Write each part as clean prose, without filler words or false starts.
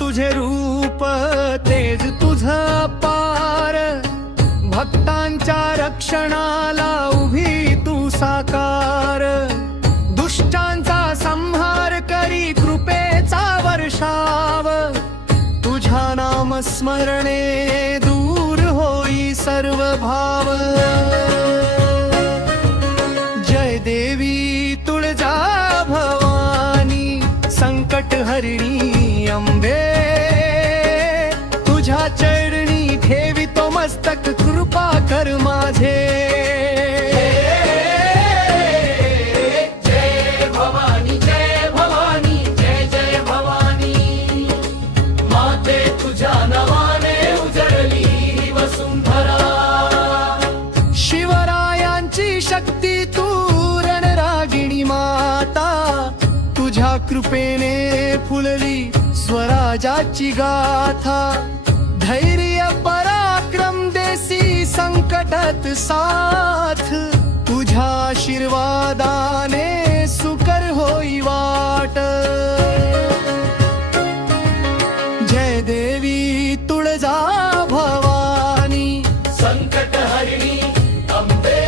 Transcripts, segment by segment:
तुझे रूप तेज तुझ पार, भक्तांच्या रक्षणाला उभी तू साकार, दुष्टांचा संहार करी कृपेचा वर्षाव, तुझ्या नाम स्मरणे दूर होई सर्व भाव। जय देवी तुळजा भवानी, संकट हरिणी अंबे, तुझ्या चरणी ठेवितो मस्तक, कृपा कर माझे। जय भवानी जय भवानी जय जय भवानी, माते तुझ्या नावाने उजळली ही वसुंधरा। शिवरायांची शक्ती तू रणरागिणी माता, तुझ्या कृपेने फुलली स्वराजाची गाथा, धैर्य पराक्रम देसी संकटात साथ, तुझ्या आशीर्वादाने सुकर होई वाट। जय देवी तुळजा भवानी, संकट हरिणी अंबे,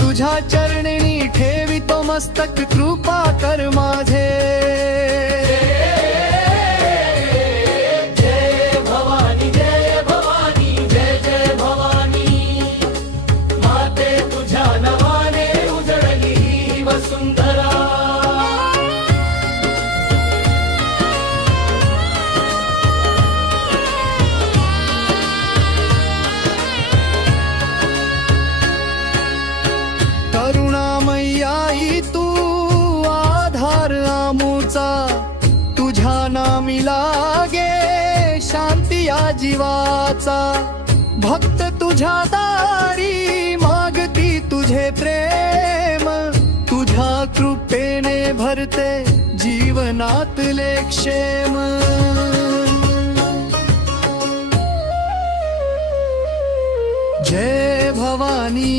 तुझ्या चरणी ठेवितो मस्तक, कृपा कर माझे। जय भवानी जय भवानी जय जय भवानी, माते तुझ्या नावाने उजळली ही वसुंधरा। करुणामयी तू आधार आमुचा, तुझ्या नामी लागे शांती या जीवाचा, भक्त तुझ्या दारी मागती तुझे प्रेम, तुझ्या कृपेने भरते जीवनातले क्षेम। जय भवानी